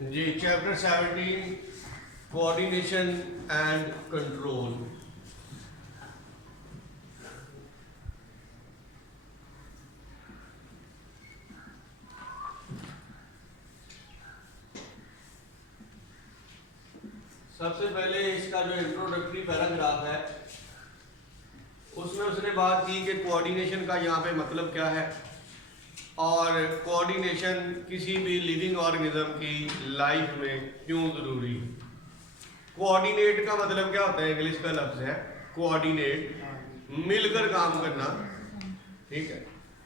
Ji chapter 17 coordination and control. सबसे पहले इसका जो इंट्रोडक्टरी पैराग्राफ है उसमें उसने बात की कि कोऑर्डिनेशन का यहाँ पे मतलब क्या है और कोऑर्डिनेशन किसी भी लिविंग ऑर्गेनिज्म की लाइफ में क्यों ज़रूरी है। कोऑर्डिनेट का मतलब क्या होता है? इंग्लिश का लफ्ज़ है कोऑर्डिनेट, मिलकर काम करना। ठीक है।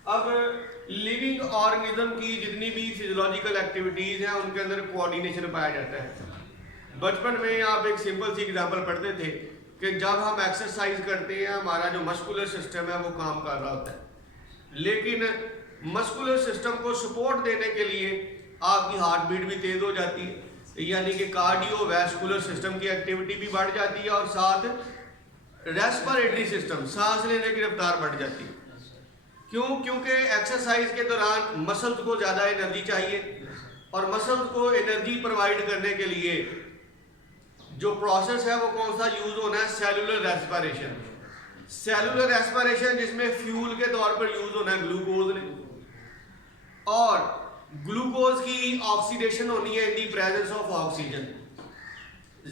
अब लिविंग ऑर्गेनिज्म की जितनी भी फिजियोलॉजिकल एक्टिविटीज़ हैं उनके अंदर कोऑर्डिनेशन पाया जाता है। बचपन में आप एक सिंपल सी एग्जांपल पढ़ते थे कि जब हम एक्सरसाइज करते हैं हमारा जो मस्कुलर सिस्टम है वो काम कर रहा होता है, लेकिन मस्कुलर सिस्टम को सपोर्ट देने के लिए आपकी हार्ट बीट भी तेज़ हो जाती है, यानी कि कार्डियोवैस्कुलर सिस्टम की एक्टिविटी भी बढ़ जाती है और साथ रेस्पिरेटरी सिस्टम, सांस लेने की रफ्तार बढ़ जाती है। क्यों? क्योंकि एक्सरसाइज के दौरान मसल्स को ज़्यादा एनर्जी चाहिए और मसल्स को एनर्जी प्रोवाइड करने के लिए जो प्रोसेस है वो कौन सा यूज होना है? Cellular respiration. सेलुलर रेस्पिरेशन जिसमें फ्यूल के तौर पर यूज होना है ग्लूकोज ने, और ग्लूकोज की ऑक्सीडेशन होनी है इन दी प्रेजेंस ऑफ ऑक्सीजन।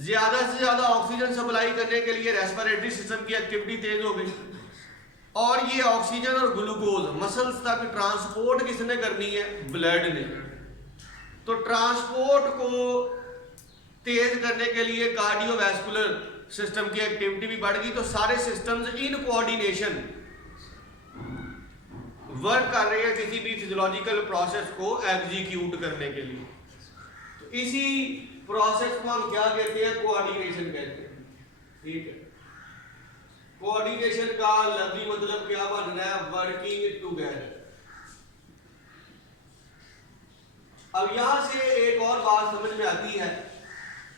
ज्यादा से ज्यादा ऑक्सीजन सप्लाई करने के लिए रेस्पिरेटरी सिस्टम की एक्टिविटी तेज हो गई और ये ऑक्सीजन और ग्लूकोज मसल्स तक ट्रांसपोर्ट किसने करनी है? ब्लड ने। तो ट्रांसपोर्ट को तेज करने के लिए कार्डियोवैस्कुलर सिस्टम की एक्टिविटी भी बढ़ गई, तो सारे सिस्टम्स इन कोऑर्डिनेशन वर्क कर रहे हैं किसी भी फिजियोलॉजिकल प्रोसेस को एग्जीक्यूट करने के लिए। तो इसी प्रोसेस को हम क्या कहते हैं? कोऑर्डिनेशन कहते हैं। ठीक है। कोऑर्डिनेशन का लफ्ज़ी मतलब क्या बन रहा है? Working together. अब यहां से एक और बात समझ में आती है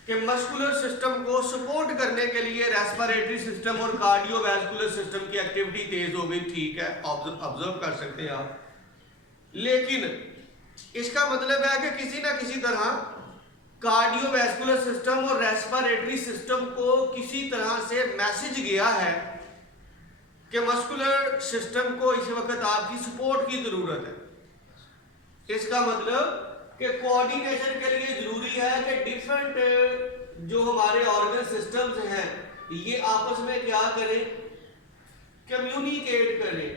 कि मस्कुलर सिस्टम को सपोर्ट करने के लिए रेस्पिरेटरी सिस्टम और कार्डियोवैस्कुलर सिस्टम की एक्टिविटी तेज हो गई। ठीक है, ऑब्जर्व कर सकते हैं आप, लेकिन इसका मतलब है कि किसी ना किसी तरह कार्डियोवैस्कुलर सिस्टम और रेस्पिरेटरी सिस्टम को किसी तरह से मैसेज गया है कि मस्कुलर सिस्टम को इस वक्त आपकी सपोर्ट की जरूरत है। इसका मतलब कि कोऑर्डिनेशन के लिए जरूरी है कि डिफरेंट जो हमारे ऑर्गन सिस्टम्स हैं ये आपस में क्या करें? कम्युनिकेट करें।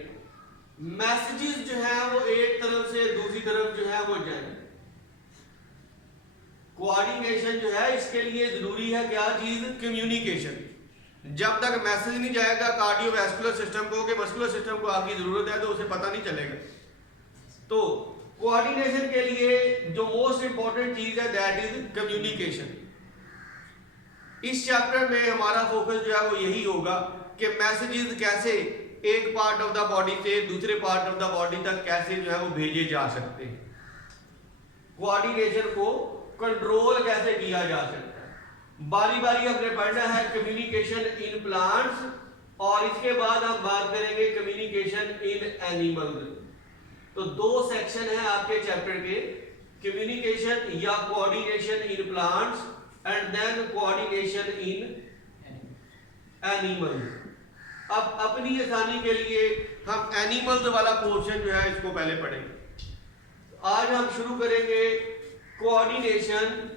मैसेजेस जो है वो एक तरफ से दूसरी तरफ जो है वो जाए। कोऑर्डिनेशन जो है इसके लिए जरूरी है क्या चीज? कम्युनिकेशन। जब तक मैसेज नहीं जाएगा कार्डियोवैस्कुलर सिस्टम को कि मस्कुलर सिस्टम को आपकी जरूरत है तो उसे पता नहीं चलेगा। तो कोऑर्डिनेशन के लिए जो मोस्ट इंपॉर्टेंट चीज है दैट इज कम्युनिकेशन। इस चैप्टर में हमारा फोकस जो है वो यही होगा कि मैसेजेस कैसे एक पार्ट ऑफ द बॉडी से दूसरे पार्ट ऑफ द बॉडी तक कैसे जो है वो भेजे जा सकते हैं, कोऑर्डिनेशन को कंट्रोल कैसे किया जा सकता है। बारी बारी हमने पढ़ना है कम्युनिकेशन इन प्लांट्स और इसके बाद हम बात करेंगे कम्युनिकेशन इन एनिमल्स। तो दो सेक्शन है आपके चैप्टर के, कम्युनिकेशन या coordination in plants and then coordination in animals. अब अपनी आसानी के लिए हम एनिमल्स वाला पोर्शन जो है इसको पहले पढ़ेंगे। आज हम शुरू करेंगे कोऑर्डिनेशन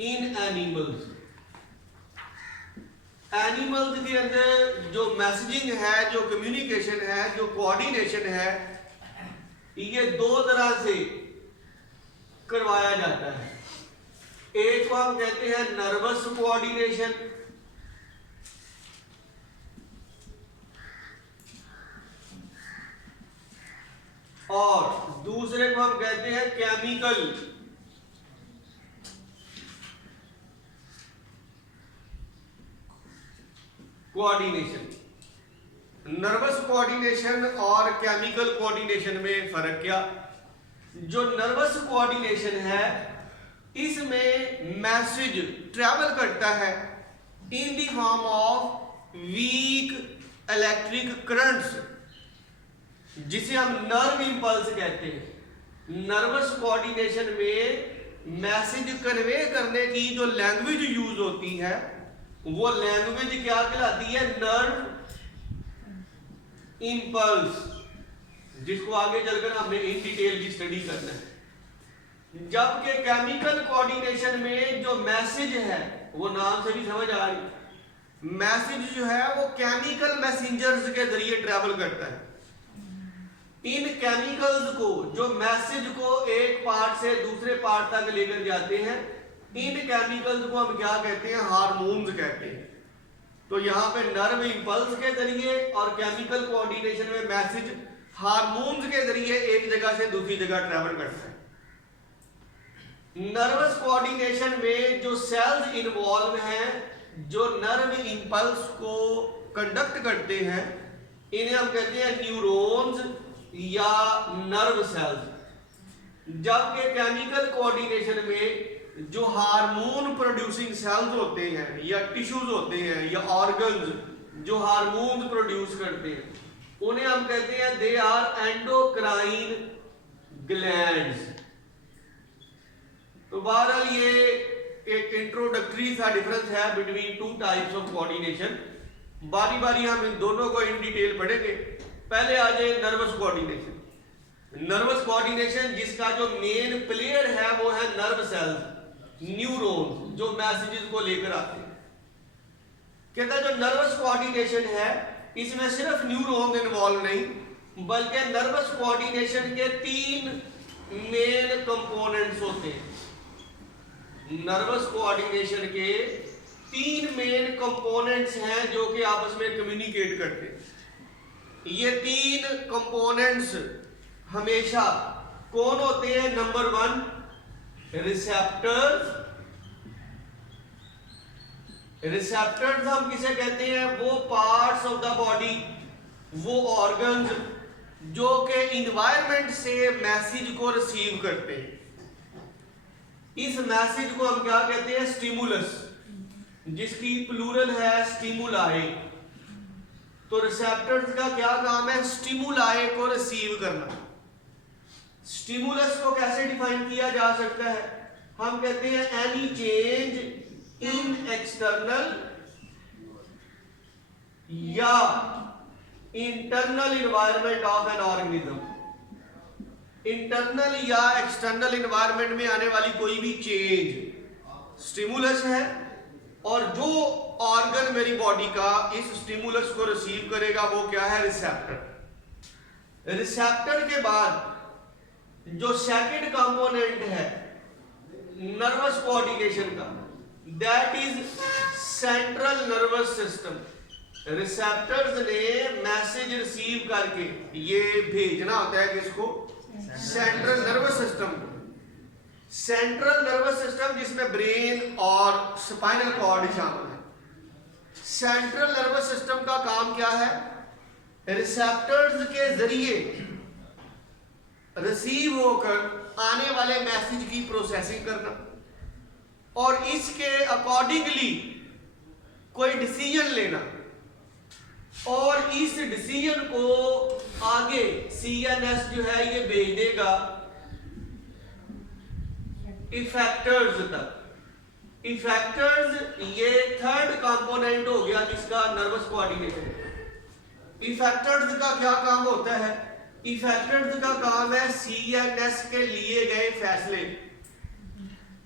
इन एनिमल्स। एनिमल्स के अंदर जो मैसेजिंग है, जो कम्युनिकेशन है, जो कोऑर्डिनेशन है, ये दो तरह से करवाया जाता है। एक को हम कहते हैं नर्वस कोऑर्डिनेशन, और दूसरे को हम कहते हैं केमिकल कोऑर्डिनेशन। नर्वस कोऑर्डिनेशन और केमिकल कोऑर्डिनेशन में फर्क क्या? जो नर्वस कोऑर्डिनेशन है इसमें मैसेज ट्रैवल करता है in the form of weak electric currents जिसे हम नर्व इंपल्स कहते हैं। नर्वस कोऑर्डिनेशन में मैसेज कन्वे करने की जो लैंग्वेज यूज होती है वो लैंग्वेज क्या कहलाती है? नर्व इंपल्स, जिसको आगे चलकर हमने इन डिटेल की स्टडी करना है। जबकि केमिकल कोऑर्डिनेशन में जो मैसेज है वो नाम से भी समझ आ रही, मैसेज जो है वो केमिकल मैसेंजर्स के जरिए ट्रैवल करता है। इन केमिकल्स को, जो मैसेज को एक पार्ट से दूसरे पार्ट तक लेकर जाते हैं, इन केमिकल्स को हम क्या कहते हैं? हार्मोन्स कहते हैं। तो यहाँ पे नर्व इंपल्स के जरिए और केमिकल कोऑर्डिनेशन में मैसेज हार्मोन्स के जरिए एक जगह से दूसरी जगह ट्रैवल करता है। नर्वस कोऑर्डिनेशन में जो सेल्स इन्वॉल्व हैं, जो नर्व इंपल्स को कंडक्ट करते हैं, इन्हें हम कहते हैं न्यूरॉन्स या नर्व सेल्स। जबकि केमिकल कोऑर्डिनेशन में जो हार्मोन प्रोड्यूसिंग सेल्स होते हैं या टिश्यूज होते हैं या ऑर्गन्स जो हार्मोन प्रोड्यूस करते हैं, उन्हें हम कहते हैं दे आर एंडोक्राइन ग्लैंड्स। तो बहरहाल ये एक इंट्रोडक्टरी सा डिफरेंस है between two types of coordination. बारी बारी हम इन दोनों को इन डिटेल पढ़ेंगे। पहले आ जाए नर्वस कोऑर्डिनेशन। नर्वस कोऑर्डिनेशन जिसका जो मेन प्लेयर है वो है नर्व सेल्स, न्यूरॉन्स, जो मैसेजेस को लेकर आते हैं। कहता है जो नर्वस कोऑर्डिनेशन है इसमें सिर्फ न्यूरॉन इन्वॉल्व नहीं, बल्कि नर्वस कोऑर्डिनेशन के 3 मेन कंपोनेंट्स होते हैं। नर्वस कोऑर्डिनेशन के 3 मेन कंपोनेंट्स हैं जो कि आपस में कम्युनिकेट करते हैं। ये 3 कंपोनेंट्स हमेशा कौन होते हैं? Number 1 receptors. रिसेप्टर्स हम किसे कहते हैं? वो पार्ट्स ऑफ द बॉडी, वो ऑर्गन्स जो कि इन्वायरमेंट से मैसेज को रिसीव करते हैं। इस मैसेज को हम क्या कहते हैं? स्टिमुलस, जिसकी प्लूरल है स्टिमुलाई। तो रिसेप्टर्स का क्या काम है? स्टिमुलाई को रिसीव करना। स्टिमुलस को कैसे डिफाइन किया जा सकता है? हम कहते हैं एनी चेंज इन एक्सटर्नल या internal environment of an organism. Internal या एक्सटर्नल इन्वायरमेंट में आने वाली कोई भी चेंज स्टिमुलस है, और जो ऑर्गन मेरी बॉडी का इस स्टिमुलस को रिसीव करेगा वो क्या है? रिसेप्टर। रिसेप्टर के बाद जो सेकंड कंपोनेंट है नर्वस कोऑर्डिनेशन का, that is central nervous system. Receptors ने मैसेज रिसीव करके ये भेजना होता है किसको? Central nervous system. Central nervous system जिसमें ब्रेन और स्पाइनल कॉर्ड शामिल है। सेंट्रल नर्वस सिस्टम का काम क्या है? रिसेप्टर्स के जरिए रिसीव होकर आने वाले मैसेज की प्रोसेसिंग करना और इसके अकॉर्डिंगली कोई डिसीजन लेना, और इस डिसीजन को आगे CNS जो है ये भेज देगा इफेक्टर्स तक। इफेक्टर्स ये थर्ड कंपोनेंट हो गया जिसका नर्वस कोऑर्डिनेशन। इफेक्टर्स का क्या काम होता है? इफेक्टर्स का काम है CNS के लिए गए फैसले,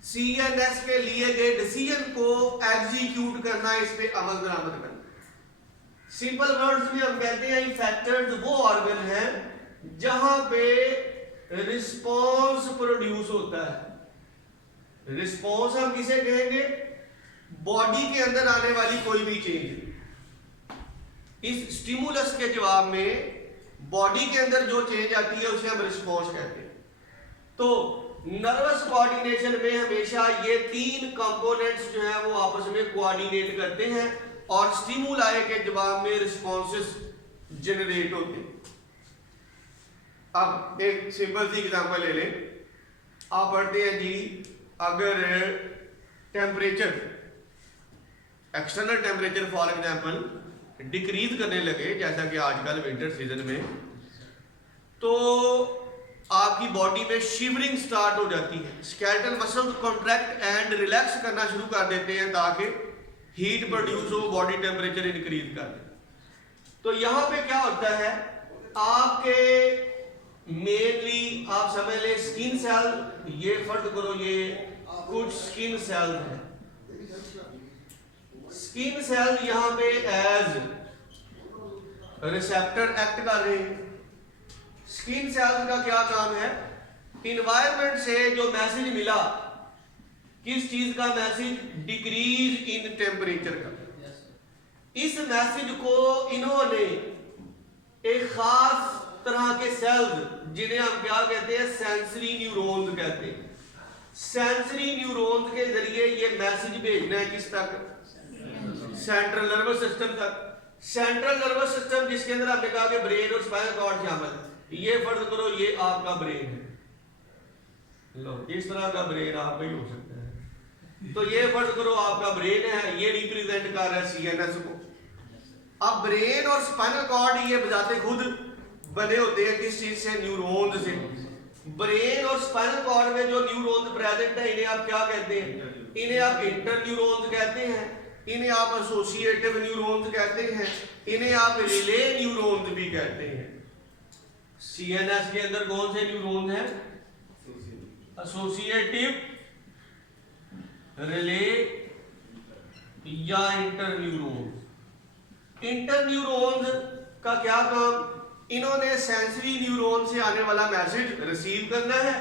CNS के लिए गए डिसीजन को एग्जीक्यूट करना, इस पे अमल दरामद करना। सिंपल वर्ड्स में हम कहते हैं इफेक्टर्स वो ऑर्गन है जहां पे रिस्पॉन्स प्रोड्यूस होता है। रिस्पॉन्स हम किसे कहेंगे? बॉडी के अंदर आने वाली कोई भी चेंज, इस स्टिमुलस के जवाब में बॉडी के अंदर जो चेंज आती है उसे हम रिस्पॉन्स कहते हैं। तो नर्वस कोऑर्डिनेशन में हमेशा ये 3 कंपोनेंट्स जो है वो आपस में कोऑर्डिनेट करते हैं और स्टिमुलाई के जवाब में रिस्पॉन्सेस जनरेट होते हैं। अब एक सिंपल सी एग्जांपल ले लें। आप पढ़ते हैं जी, अगर temperature, external temperature for example decrease करने लगे, जैसा कि आजकल विंटर सीजन में तो आपकी बॉडी में शिवरिंग स्टार्ट हो जाती है, skeletal muscles contract and relax करना शुरू कर देते हैं ताकि हीट प्रोड्यूस हो, बॉडी टेम्परेचर इंक्रीज कर दे। तो यहाँ पे क्या होता है, आपके मेनली आप समझ ले स्किन सेल, ये फर्क करो, ये कुछ स्किन सेल है। स्किन सेल यहाँ पे एज रिसेप्टर एक्ट कर रहे हैं। स्किन सेल का क्या काम है, इन्वायरमेंट से जो मैसेज मिला, किस चीज का मैसेज, डिक्रीज इन टेम्परेचर का, इस मैसेज को इन्होंने एक खास तरह के सेल्स जिन्हें हम क्या कहते हैं, सेंसरी न्यूरॉन्स कहते हैं, सेंसरी न्यूरॉन्स के जरिए ये मैसेज भेजना है किस तक, सेंट्रल नर्वस सिस्टम तक। सेंट्रल नर्वस सिस्टम जिसके अंदर आपने कहा कि ब्रेन और स्पाइनल कॉर्ड शामिल, ये फर्ज करो ये आपका ब्रेन है, लो इस तरह का ब्रेन आपका ही हो सकता है, तो ये फर्ज करो आपका ब्रेन है, ये रिप्रेजेंट कर रहा है सीएनएस को। अब ब्रेन और स्पाइनल कॉर्ड ये बजाते खुद बने होते हैं किस चीज से, न्यूरॉन से। ब्रेन और स्पाइनल कॉर्ड में जो न्यूरॉन प्रेजेंट है इन्हें आप क्या कहते हैं, इन्हें आप इंटर न्यूरॉन्स कहते हैं, इन्हें आप एसोसिएटिव न्यूरॉन्स कहते हैं, इन्हें आप रिले न्यूरॉन्स भी कहते हैं। सीएनएस के अंदर कौन से न्यूरॉन हैं, एसोसिएटिव, रिले या इंटर न्यूरॉन्स। इंटर न्यूरॉन्स का क्या काम, इन्होंने सेंसरी न्यूरॉन से आने वाला मैसेज रिसीव करना है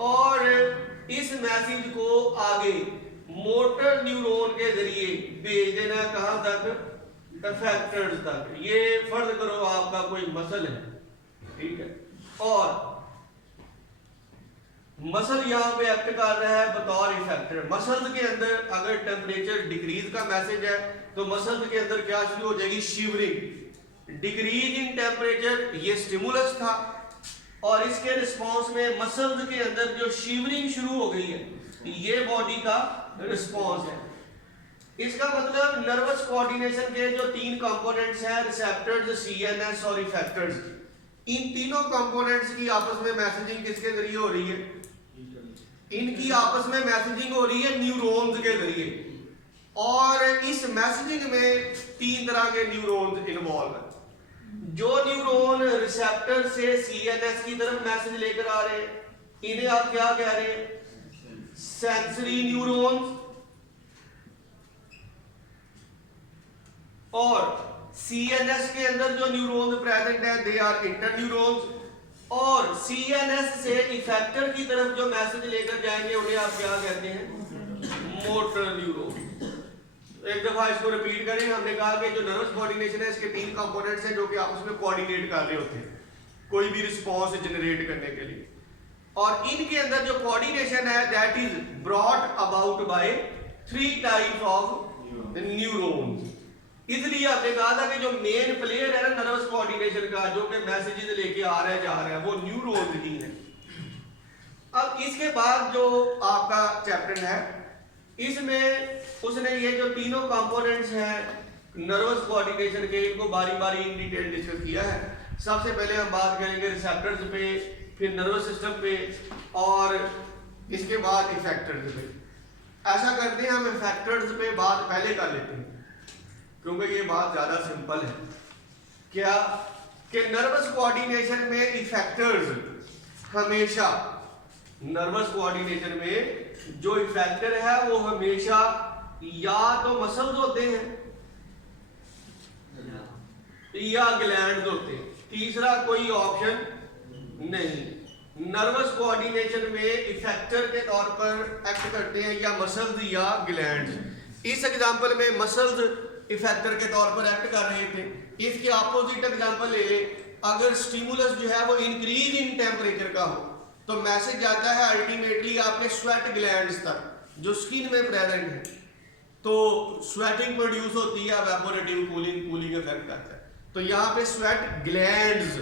और इस मैसेज को आगे मोटर न्यूरॉन के जरिए भेज देना, कहां तक, इफेक्टर्स तक। ये फर्ज करो आपका कोई मसल है, ठीक है, और मसल यहां पे एक्ट कर रहा है बतौर इफेक्टर। मसल्स के अंदर अगर टेम्परेचर डिक्रीज का मैसेज है तो मसल्स के अंदर क्या शुरू हो जाएगी, शिवरिंग। डिक्रीज इन टेम्परेचर ये स्टिमुलस था और इसके रिस्पांस में मसल्स के अंदर जो शिवरिंग शुरू हो गई है, ये बॉडी का रिस्पांस है। इसका मतलब नर्वस कोऑर्डिनेशन के जो तीन कंपोनेंट्स हैं, रिसेप्टर्स, सीएनएस और इफेक्टर्स, इन तीनों कंपोनेंट्स की आपस में मैसेजिंग किसके जरिए हो रही है, इनकी आपस में मैसेजिंग हो रही है न्यूरॉन्स के जरिए। और इस मैसेजिंग में तीन तरह के न्यूरॉन्स इन्वॉल्व हैं। जो न्यूरॉन रिसेप्टर से सीएनएस की तरफ मैसेज लेकर आ रहे हैं, इन्हें आप क्या कह रहे हैं, सेंसरी न्यूरॉन्स। और सीएनएस के अंदर जो न्यूरॉन्स प्रेजेंट है दे आर इंटर न्यूरॉन्स। और सीएनएस से इफेक्टर की तरफ जो मैसेज लेकर जाएंगे उन्हें आप क्या कहते हैं, मोटर न्यूरॉन। एक दफा इसको रिपीट करें, हमने कहा कि जो नर्वस कोऑर्डिनेशन है इसके तीन कंपोनेंट्स हैं जो कि आपस में कोऑर्डिनेट कर रहे होते हैं कोई भी रिस्पांस जनरेट करने के लिए। और इनके अंदर जो कोऑर्डिनेशन है that is brought about by three types of neurons. इसलिए आपने कहा था कि जो मेन प्लेयर है ना नर्वस कोऑर्डिनेशन का, जो कि मैसेजेस लेके आ रहा है जा रहा है, वो न्यूरॉन्स ही है। अब इसके बाद जो आपका चैप्टर है इसमें उसने ये जो तीनों कंपोनेंट्स हैं नर्वस कोऑर्डिनेशन के, इनको बारी बारी इन डिटेल डिस्कस किया है। सबसे पहले हम बात करेंगे रिसेप्टर्स पे, फिर नर्वस सिस्टम पे और इसके बाद इफेक्टर्स पे। ऐसा करते हैं हम इफेक्टर्स पे बात पहले कर लेते हैं क्योंकि ये बात ज्यादा सिंपल है। क्या कि नर्वस कोऑर्डिनेशन में इफेक्टर्स हमेशा, नर्वस कोऑर्डिनेशन में जो इफेक्टर है वो हमेशा या तो मसल्स होते हैं या ग्लैंड्स होते हैं, तीसरा कोई ऑप्शन नहीं। नर्वस कोऑर्डिनेशन में इफेक्टर के तौर पर एक्ट करते हैं या मसल्स या ग्लैंड्स। इस एग्जांपल में मसल्स इफेक्टर के तौर पर एक्ट कर रहे थे। इसके ऑपोजिट एग्जांपल ले ले, अगर स्टिमुलस जो है वो इंक्रीज इन टेम्परेचर का हो तो मैसेज जाता है अल्टीमेटली आपके स्वेट ग्लैंड्स तक जो स्किन में प्रेजेंट है, तो स्वेटिंग प्रोड्यूस होती है, इवेपोरेटिव कूलिंग इफेक्ट आता है। तो यहाँ पे स्वेट ग्लैंड्स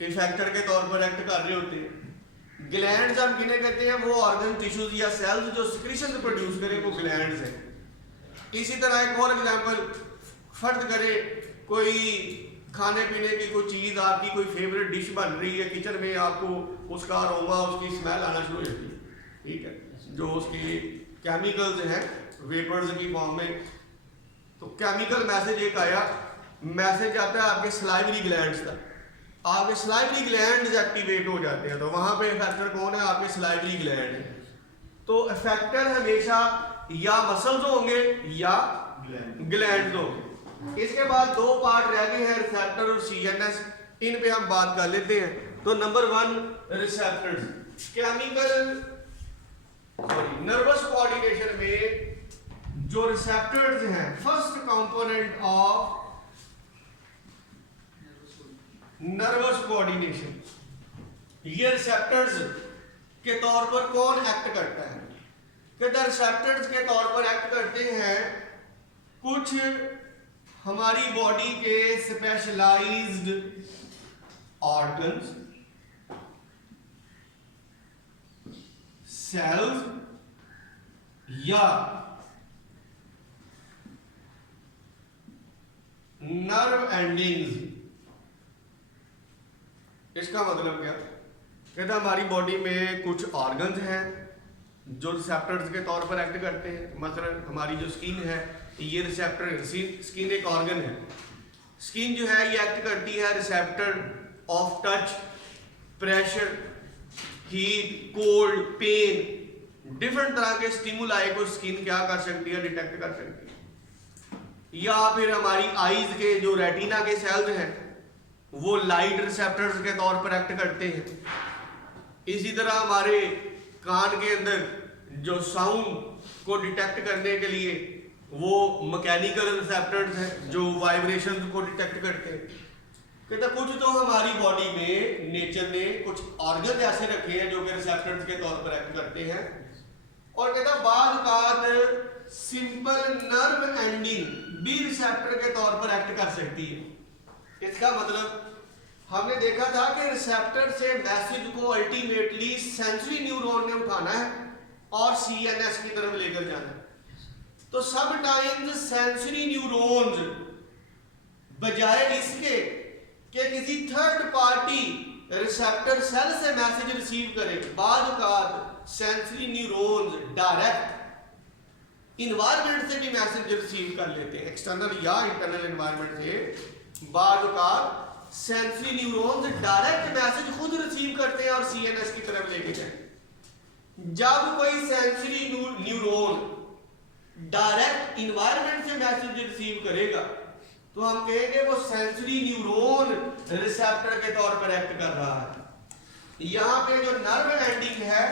इफेक्टर के तौर पर एक्ट कर रहे होते हैं। ग्लैंड्स हम किन्हें कहते हैं, वो ऑर्गन टिश्यूज या सेल्स जो सिक्रीशन प्रोड्यूस करें वो ग्लैंड्स हैं। इसी तरह एक और एग्जांपल फर्ज करे, कोई खाने पीने की कोई चीज़, आपकी कोई फेवरेट डिश बन रही है किचन में, आपको उसका अरोमा, उसकी स्मेल आना शुरू हो जाती है, ठीक है, जो उसकी केमिकल्स हैं वेपर्स की फॉर्म में। तो केमिकल मैसेज एक आया, मैसेज आता है आपके सलाइवरी ग्लैंड्स तक, आपके सलाइवरी ग्लैंड्स एक्टिवेट हो जाते हैं। तो वहाँ पे इफेक्टर कौन है? आपके सलाइवरी ग्लैंड है। तो इफेक्टर हमेशा या मसल्स होंगे या ग्लैंड्स होंगे। इसके बाद दो पार्ट रह गए हैं, रिसेप्टर और सीएनएस, इन पे हम बात कर लेते हैं। तो number 1 receptors. Chemical nervous coordination में जो रिसेप्टर्स हैं, first component of nervous coordination, ये रिसेप्टर्स के तौर पर कौन एक्ट करता है? कहता है रिसेप्टर्स के तौर पर एक्ट करते हैं कुछ हमारी बॉडी के स्पेशलाइज्ड ऑर्गन्स, सेल्स या नर्व एंडिंग्स। इसका मतलब क्या? कहता है हमारी बॉडी में कुछ ऑर्गन्स हैं जो रिसेप्टर्स के तौर पर एक्ट करते हैं। मसलन हमारी जो स्किन है, ये रिसेप्टर, स्किन एक ऑर्गन है। स्किन जो है ये एक्ट करती है receptor of touch, pressure, heat, cold, pain, different तरह के स्टिमुलाई को स्किन क्या कर सकती है? डिटेक्ट कर सकती है। या फिर हमारी आईज के जो रेटिना के सेल्स हैं वो लाइट रिसेप्टर्स के तौर पर एक्ट करते हैं। इसी तरह हमारे कान के अंदर जो साउंड को डिटेक्ट करने के लिए वो मैकेनिकल रिसेप्टर्स हैं जो वाइब्रेशंस को डिटेक्ट करते हैं। कहता कुछ तो हमारी बॉडी में नेचर ने कुछ ऑर्गन ऐसे रखे हैं जो कि रिसेप्टर्स के तौर पर एक्ट करते हैं। और कहता बाद का सिंपल नर्व एंडिंग भी रिसेप्टर के तौर पर एक्ट कर सकती है। इसका मतलब हमने देखा था कि रिसेप्टर से मैसेज को अल्टीमेटली सेंसरी न्यूरॉन ने उठाना है और सीएनएस की तरफ लेकर जाना है। तो समटाइम्स सेंसरी न्यूरॉन्स बजाय इसके कि किसी थर्ड पार्टी रिसेप्टर सेल से मैसेज रिसीव करें, बाद का सेंसरी न्यूरॉन्स डायरेक्ट इन्वायरमेंट से भी मैसेज रिसीव कर लेते हैं, एक्सटर्नल या इंटरनल इन्वायरमेंट से। बाद का सेंसरी न्यूरॉन्स डायरेक्ट मैसेज खुद रिसीव करते हैं और सीएनएस की तरफ लेके जाए। जब कोई सेंसरी न्यूरॉन डायरेक्ट इन्वायरमेंट से मैसेज रिसीव करेगा तो हम कहेंगे वो सेंसरी न्यूरॉन रिसेप्टर के तौर पर एक्ट कर रहा है। यहां पे जो नर्व एंडिंग है,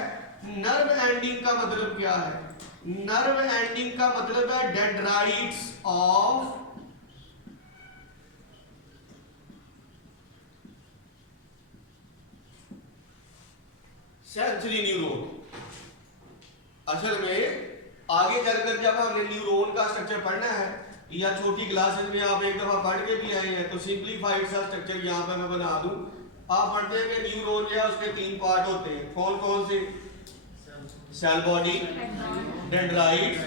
नर्व एंडिंग का मतलब क्या है? नर्व एंडिंग का मतलब है डेंड्राइट्स ऑफ सेंसरी न्यूरॉन। असल में आगे चलकर जब हमने न्यूरॉन का स्ट्रक्चर पढ़ना है या छोटी क्लासेस में आप एक दफा पढ़ के भी आए हैं, तो सिंपलीफाइड सा स्ट्रक्चर यहाँ पे मैं बना दूं। आप पढ़ते हैं कि न्यूरॉन जो है उसके 3 पार्ट होते हैं। कौन कौन से? सेल बॉडी, डेंड्राइट्स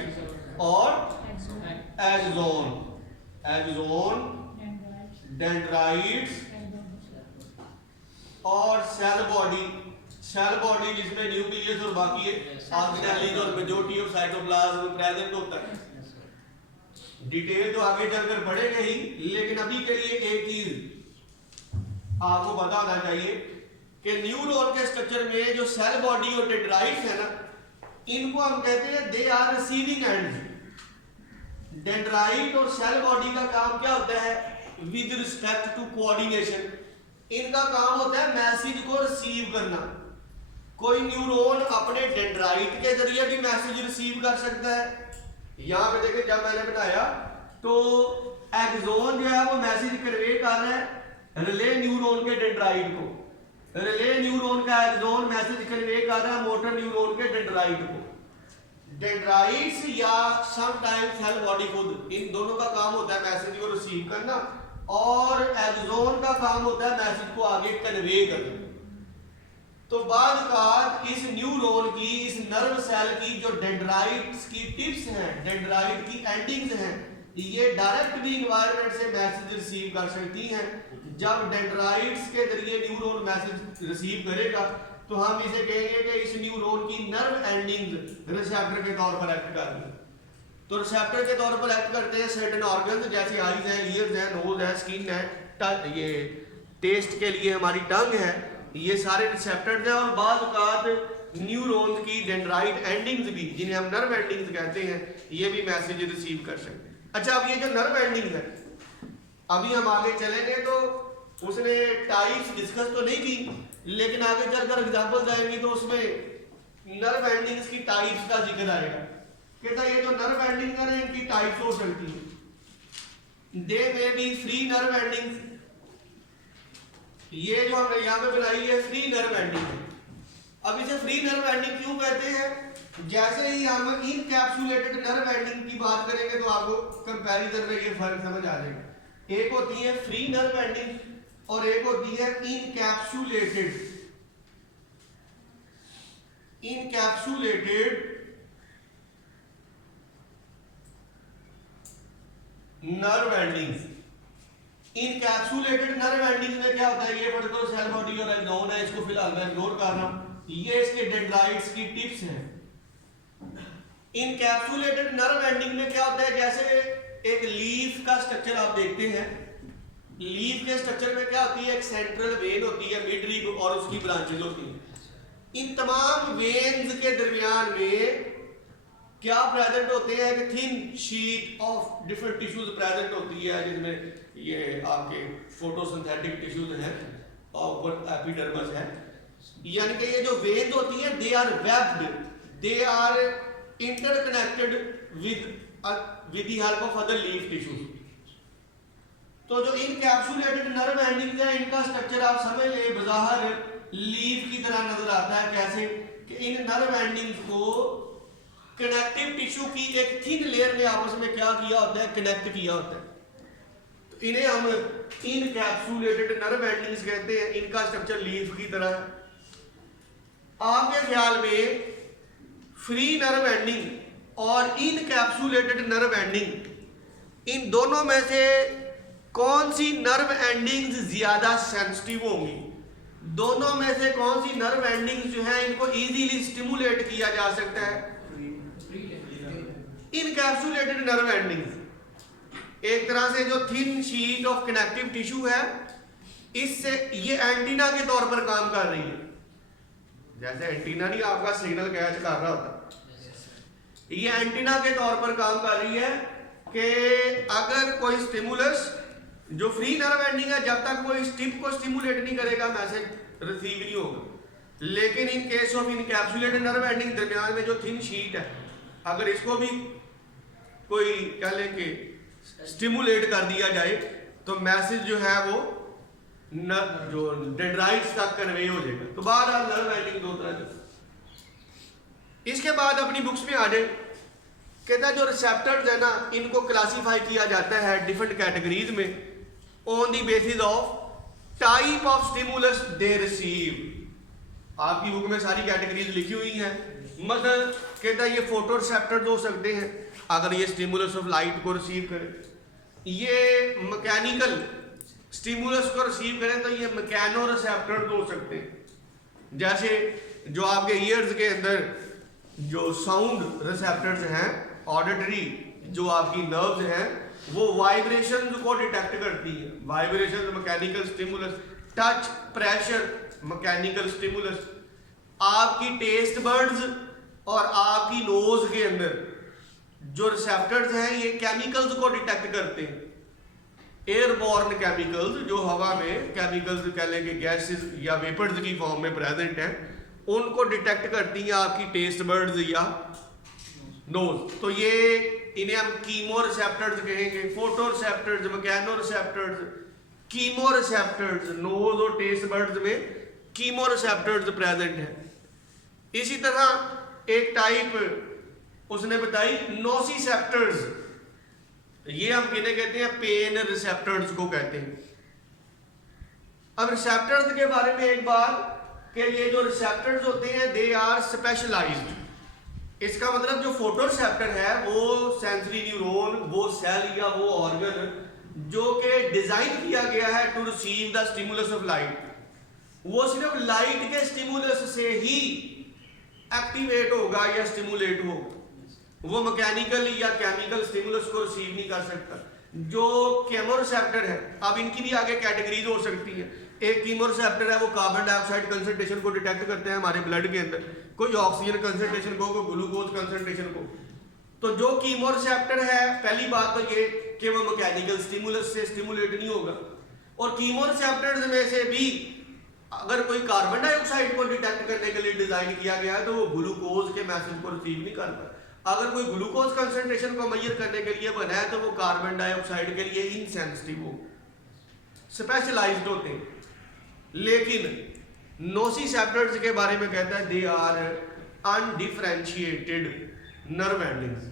और एक्सोन। एक्सोन, डेंड्राइट्स और सेल बॉडी। सेल बॉडी जिसमें न्यूक्लियस और बाकी ऑर्गेनेलिज और मेजॉरिटी ऑफ साइटोप्लाज्म प्रेजेंट होता है। डिटेल तो आगे चलकर पढ़ेंगे ही, लेकिन अभी के लिए एक चीज आपको पता होना चाहिए कि न्यूरॉन के स्ट्रक्चर में जो सेल बॉडी और डेंड्राइट्स है ना, इनको हम कहते हैं they are receiving end. Dendrite और सेल बॉडी का काम क्या होता है? विद रिस्पेक्ट टू कोऑर्डिनेशन, इनका काम होता है मैसेज को रिसीव करना। कोई न्यूरॉन अपने डेंड्राइट के जरिए भी मैसेज रिसीव कर सकता है। यहां पे देखिए जब मैंने बनाया तो एक्सोन जो है वो मैसेज कन्वे कर रहा है रिले न्यूरॉन के डेंड्राइट को, रिले न्यूरॉन का एक्सोन मैसेज कन्वे कर रहा है मोटर न्यूरॉन के डेंड्राइट को। डेंड्राइट्स या समटाइम्स सेल बॉडी खुद, इन दोनों का काम होता है मैसेज को रिसीव करना और एक्सोन का काम होता है मैसेज को आगे कन्वे करना। तो बाद का इस न्यूरॉन की, इस नर्व सेल की जो डेंड्राइट्स की टिप्स हैं, डेंड्राइट की एंडिंग्स हैं, ये डायरेक्ट भी इन्वायरमेंट से मैसेज रिसीव कर सकती हैं। जब डेंड्राइट्स के जरिए न्यूरॉन मैसेज रिसीव करेगा तो हम इसे कहेंगे कि इस न्यूरॉन की नर्व एंडिंग्स रिसेप्टर के तौर पर एक्ट कर रही हैं। तो रिसेप्टर के तौर पर एक्ट करते हैं सर्टेन ऑर्गन्स, जैसे आईज हैं, ईयर्स हैं, नोज है, स्किन है, ये टेस्ट के लिए हमारी टंग है, ये सारे रिसेप्टर्स हैं। और बाद औक़ात न्यूरॉन्स की डेंड्राइट एंडिंग्स भी, जिन्हें हम नर्व एंडिंग्स कहते हैं, ये भी मैसेज रिसीव कर सकते हैं। अच्छा, अब ये जो नर्व एंडिंग है, अभी हम आगे चलेंगे तो उसने टाइप्स डिस्कस तो नहीं की, लेकिन आगे चलकर एग्जांपल्स आएंगी तो उसमें नर्व एंडिंग्स की टाइप्स का जिक्र आएगा। कहता ये जो नर्व एंडिंग है इनकी टाइप्स हो सकती है। दे में बी फ्री नर्व एंडिंग्स, ये जो हमने यहाँ पे बनाई है फ्री नर्व एंडिंग है। अब इसे फ्री नर्व एंडिंग क्यों कहते हैं? जैसे ही हम इनकैप्सुलेटेड नर्व एंडिंग की बात करेंगे तो आपको कंपैरिजन में ये फर्क समझ आ जाएगा। एक होती है फ्री नर्व एंडिंग और एक होती है encapsulated nerve endings. Encapsulated nerve endings में क्या होता है, ये पर्टिकुलर सेल बॉडी और एक्सॉन है, इसको फिलहाल मैं इग्नोर कर रहा हूं, ये इसके डेंड्राइट्स की टिप्स हैं। इनकैप्सुलेटेड नर्व एंडिंग में क्या होता है, जैसे एक लीफ का स्ट्रक्चर आप देखते हैं, लीफ के स्ट्रक्चर में क्या होती है, एक सेंट्रल वेन होती है, मिड रिब और उसकी ब्रांचेज होती हैं। इन तमाम वेन्स के दरमियान में क्या प्रेजेंट होते हैं, एक thin sheet of different tissues present होती है, जिसमें ये आपके फोटोसिंथेटिक टिश्यूज हैं और ऊपर एपिडर्मिस है। यानी कि ये जो वेन्स होती हैं they are webbed, they are interconnected with the help of other leaf tissues. तो जो इनकैप्सुलेटेड नर्व एंडिंग्स हैं इनका स्ट्रक्चर आप समझ ले बाहर लीफ की तरह नजर आता है। कैसे कि इन नर्व एंडिंग्स को कनेक्टिव टिश्यू की एक थिन लेयर ने आपस में क्या किया होता है, कनेक्ट किया होता है। तो इन्हें हम इनकैप्सुलेटेड नर्व एंडिंग्स कहते हैं। इनका स्ट्रक्चर लीफ की तरह है। आपके ख्याल में फ्री नर्व एंडिंग और इनकैप्सुलेटेड नर्व एंडिंग, इन दोनों में से कौन सी नर्व एंडिंग्स ज्यादा सेंसिटिव होंगी? दोनों में से कौन सी नर्व एंडिंग्स जो है इनको इजीली स्टिमुलेट किया जा सकता है? इनकैप्सुलेटेड नर्व एंडिंग्स एक तरह से जो thin sheet of connective tissue है, इससे ये एंटीना के तौर पर काम कर रही है। जैसे एंटीना नहीं आपका सिग्नल कैच कर रहा होता, ये एंटीना के तौर पर काम कर रही है कि अगर कोई स्टिमुलस, जो फ्री नर्व एंडिंग है, जब तक कोई टिप को स्टिमुलेट नहीं करेगा मैसेज रिसीव नहीं होगा। लेकिन in case of encapsulated nerve ending दरमियान में जो थिन शीट है, अगर इसको भी कोई कह लें कि स्टिमुलेट कर दिया जाए तो मैसेज जो है वो जो डेंड्राइट्स तक कन्वे हो जाएगा। तो बहरहाल नर्व एंडिंग दो तरह की। इसके बाद अपनी बुक्स में आ जाए, कहता है जो रिसेप्टर्स है ना, इनको क्लासीफाई किया जाता है डिफरेंट कैटेगरीज में on the basis of type of stimulus they receive. आपकी बुक में सारी कैटेगरीज लिखी हुई हैं। मतलब कहता है ये फोटो रिसेप्टर्स हो सकते हैं अगर ये स्टिमुलस ऑफ लाइट को रिसीव करें, ये मैकेनिकल स्टिमुलस को रिसीव करें तो ये मैकेनो रिसेप्टर्स हो सकते हैं। जैसे जो आपके ईयर्स के अंदर जो साउंड रिसेप्टर्स हैं, ऑडिटरी जो आपकी नर्व्स हैं, वो वाइब्रेशंस को डिटेक्ट करती है। Vibrations mechanical stimulus, touch pressure mechanical stimulus. आपकी टेस्ट बर्ड्स और आपकी नोज के अंदर जो रिसेप्टर्स हैं ये केमिकल्स को डिटेक्ट करते हैं। एयरबॉर्न केमिकल्स, जो हवा में केमिकल्स कह लेंगे गैसेस या वेपर्स की फॉर्म में प्रेजेंट हैं, उनको डिटेक्ट करती हैं आपकी टेस्ट बर्ड्स या नोज। तो ये इन्हें हम कीमो रिसेप्टर्स कहेंगे। Photoreceptors, mechanoreceptors, chemoreceptors, nose और टेस्ट बर्ड्स में कीमो रिसेप्टर्स प्रेजेंट है। इसी तरह एक टाइप उसने बताई नोसिसेप्टर्स, ये हम किन्हें कहते हैं, पेन रिसेप्टर्स को कहते हैं। अब रिसेप्टर्स के बारे में एक बार कि ये जो रिसेप्टर्स होते हैं दे आर स्पेशलाइज्ड। इसका मतलब जो फोटोरिसेप्टर है वो सेंसरी न्यूरॉन, वो सेल या वो ऑर्गन जो कि डिजाइन किया गया है to receive the stimulus of light, वो सिर्फ लाइट के स्टिमुलस से ही एक्टिवेट होगा या स्टिमुलेट होगा, वो मैकेनिकल या केमिकल स्टिमुलस को रिसीव नहीं कर सकता। जो केमोरिसेप्टर है, अब इनकी भी आगे कैटेगरीज हो सकती है। एक कीमोरिसेप्टर है, वो कार्बन डाइऑक्साइड कंसंट्रेशन को डिटेक्ट करते हैं हमारे ब्लड के अंदर, कोई ऑक्सीजन कंसंट्रेशन को, कोई ग्लूकोज कंसंट्रेशन को। तो जो कीमोरिसेप्टर है, पहली बात तो ये कि वो मैकेनिकल स्टिमुलस से स्टिमुलेट नहीं होगा। और कीमोरिसेप्टर्स में से भी अगर कोई कार्बन डाइऑक्साइड को डिटेक्ट करने के लिए डिजाइन किया गया है तो वो ग्लूकोज के मैसेज को रिसीव नहीं करता। अगर कोई ग्लूकोज कंसंट्रेशन को मेजर करने के लिए बना है तो वो कार्बन डाइऑक्साइड के लिए इनसेंसिटिव हो, स्पेशलाइज्ड होते हैं। लेकिन नोसिसेप्टर्स के बारे में कहता है they are undifferentiated nerve endings.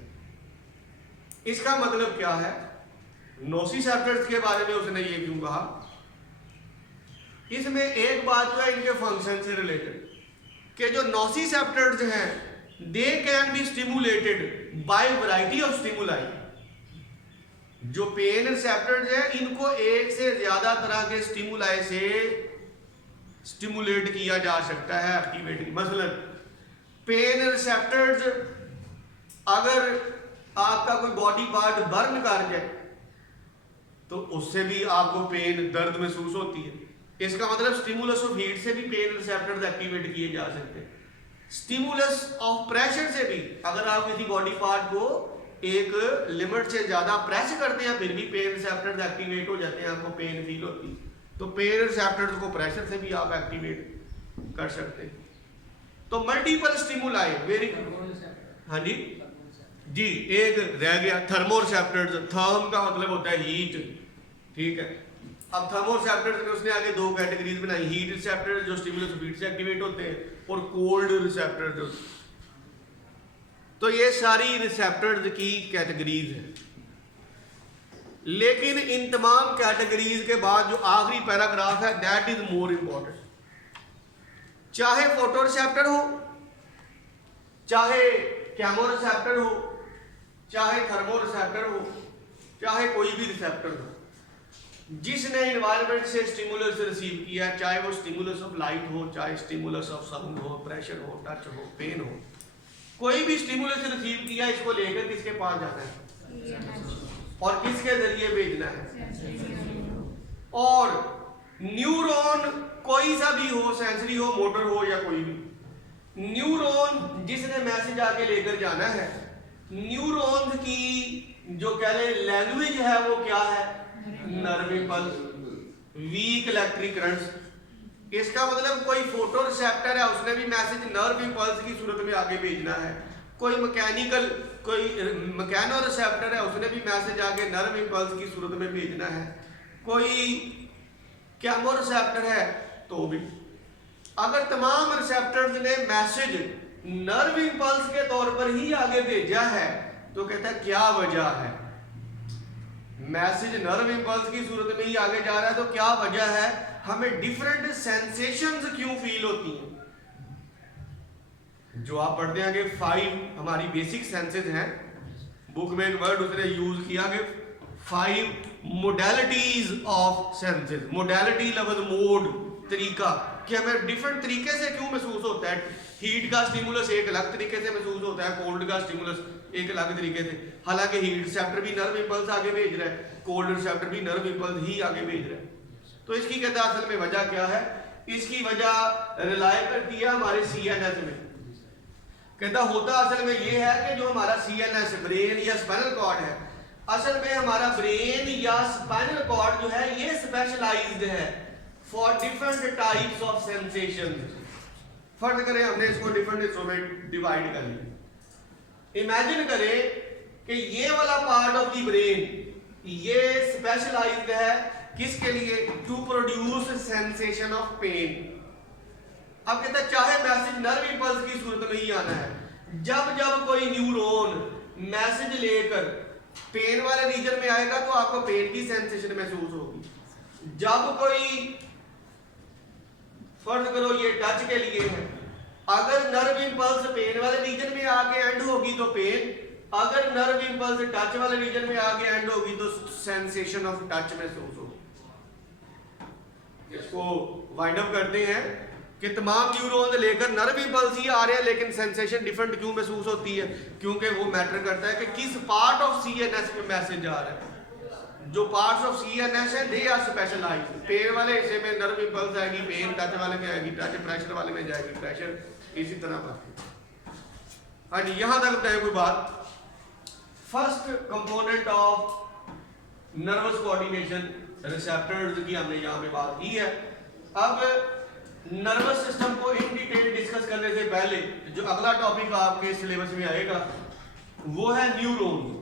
इसका मतलब क्या है? नोसिसेप्टर्स के बारे में उसने ये क्यों कहा? इसमें एक बात तो है इनके फंक्शन से रिलेटेड कि जो नोसिसेप्टर्स हैं they can be stimulated by variety of stimuli. जो पेन रिसेप्टर्स हैं इनको एक से ज्यादा तरह के स्टिमुलाई से स्टिमुलेट किया जा सकता है, एक्टिवेट। मसलन पेन रिसेप्टर्स, अगर आपका कोई बॉडी पार्ट बर्न कर जाए तो उससे भी आपको पेन, दर्द महसूस होती है। इसका मतलब स्टिमुलस ऑफ हीट से भी पेन रिसेप्टर्स एक्टिवेट किए जा सकते हैं। स्टिमुलस ऑफ प्रेशर से भी, अगर आप किसी बॉडी पार्ट को एक लिमिट से ज्यादा प्रेस करते हैं फिर भी पेन रिसेप्टर्स एक्टिवेट हो जाते हैं, आपको पेन फील होती है। तो पेन रिसेप्टर्स को प्रेशर से भी आप एक्टिवेट कर सकते हैं। तो मल्टीपल स्टिमुलाई वेरी, हाँ जी जी, एक रह गया थर्मोरिसेप्टर्स। थर्म का मतलब होता है हीट, ठीक है। अब थर्मोरिसेप्टर्स में उसने आगे दो कैटेगरीज बनाई, हीट रिसेप्टर्स जो स्टिमुलस ऑफ हीट से एक्टिवेट होते हैं और कोल्ड रिसेप्टर्स जो। तो ये सारी रिसेप्टर्स की कैटेगरीज है। लेकिन इन तमाम कैटेगरीज के बाद जो आखिरी पैराग्राफ है दैट इज मोर इंपॉर्टेंट। चाहे फोटोरिसेप्टर हो, चाहे केमोरिसेप्टर हो, चाहे थर्मोरिसेप्टर हो, चाहे कोई भी रिसेप्टर हो, जिसने एनवायरनमेंट से स्टिमुलस रिसीव किया, चाहे वो स्टिमुलस ऑफ लाइट हो, चाहे स्टिमुलस ऑफ साउंड हो, प्रेशर हो, टच हो, पेन हो, कोई भी स्टिमुलस रिसीव किया, इसको लेकर किसके पास जाना है और किसके जरिए भेजना है। और न्यूरॉन कोई सा भी हो, सेंसरी हो, मोटर हो या कोई भी, न्यूरॉन जिसने मैसेज आगे लेकर जाना है, न्यूरॉन की जो कह ले लैंग्वेज है वो क्या है? Nerve impulse, weak electric currents. इसका मतलब कोई फोटोरिसेप्टर है, उसने भी मैसेज नर्व इंपल्स की सूरत में आगे भेजना है। कोई मैकेनिकल, कोई मैकेनोरिसेप्टर है, उसने भी मैसेज आगे नर्व इंपल्स की सूरत में भेजना है। कोई केमोरिसेप्टर है तो भी। अगर तमाम रिसेप्टर्स ने मैसेज नर्व इंपल्स के तौर पर ही आगे भेजा है तो कहता है क्या वजह है? मैसेज नर्व इंपल्स की सूरत में ही आगे जा रहा है तो क्या वजह है? हमें डिफरेंट सेंसेशंस क्यों फील होती हैं? जो आप पढ़ते हैं कि 5 हमारी बेसिक सेंसेस हैं। बुक में एक वर्ड उसने यूज किया कि 5 मोडेलिटीज ऑफ सेंसेस। मोडेलिटी लफ्ज मोड, तरीका, कि हमें डिफरेंट तरीके से क्यों महसूस होता है। हीट का स्टिमुलस एक अलग तरीके से महसूस होता है, कोल्ड का स्टिमुलस एक अलग तरीके से। हालांकि हीट रिसेप्टर भी नर्व इंपल्स आगे भेज रहा है, कोल्ड रिसेप्टर भी नर्व इंपल्स ही आगे भेज रहा है। तो इसकी कहता है असल में वजह क्या है? इसकी वजह रिलाय करती है हमारे CNS में। कहता होता असल में ये है कि जो हमारा CNS ब्रेन या स्पाइनल कॉर्ड है, असल में हमारा ब्रेन या स्पाइनल कॉर्ड जो है ये स्पेशलाइज्ड है for different types of sensations. फर्ज करें हमने इसको डिफरेंट हिस्सों में डिवाइड कर लिया। इमेजिन करें कि ये वाला पार्ट ऑफ द ब्रेन ये स्पेशलाइज्ड है किसके लिए? To produce sensation of pain. अब कहता है चाहे मैसेज नर्व इंपल्स की सूरत में ही आना है, जब जब कोई न्यूरॉन मैसेज लेकर पेन वाले रीजन में आएगा तो आपको पेन की सेंसेशन महसूस होगी। जब कोई, फर्ज करो ये टच के लिए है, अगर नर्व इंपल्स पेन वाले रीजन में आके एंड होगी तो पेन, अगर नर्व इंपल्स टच वाले रीजन में आके एंड होगी तो सेंसेशन ऑफ टच महसूस होगी। इसको वाइंड अप करते हैं कि तमाम न्यूरॉन्स लेकर नर्व इंपल्स ही आ रहे हैं, लेकिन सेंसेशन डिफरेंट क्यों महसूस होती है? क्योंकि वो मैटर करता है कि किस पार्ट ऑफ सीएनएस में मैसेज जा रहा है। जो पार्ट्स ऑफ सीएनएस है दे आर स्पेशलाइज्ड। पेन वाले हिस्से में नर्व इंपल्स आएगी, पेन टच वाले में आएगी, टच प्रेशर वाले में जाएगी, प्रेशर इसी तरह बात। हाँ जी, यहां तक बताएं कोई बात। First component of nervous coordination receptors की हमने यहाँ पे बात की है। अब नर्वस सिस्टम को इन डिटेल डिस्कस करने से पहले जो अगला टॉपिक आपके सिलेबस में आएगा वो है न्यूरॉन्स,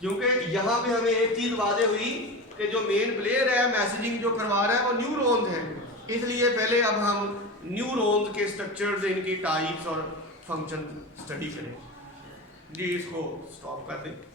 क्योंकि यहाँ पे हमें एक चीज वादे हुई कि जो मेन प्लेयर है मैसेजिंग जो करवा रहा है वो न्यूरॉन्स है। इसलिए पहले अब हम न्यूरॉन्स के स्ट्रक्चर्स, इनकी टाइप्स और फंक्शन स्टडी करें। जी, इसको स्टॉप कर दें।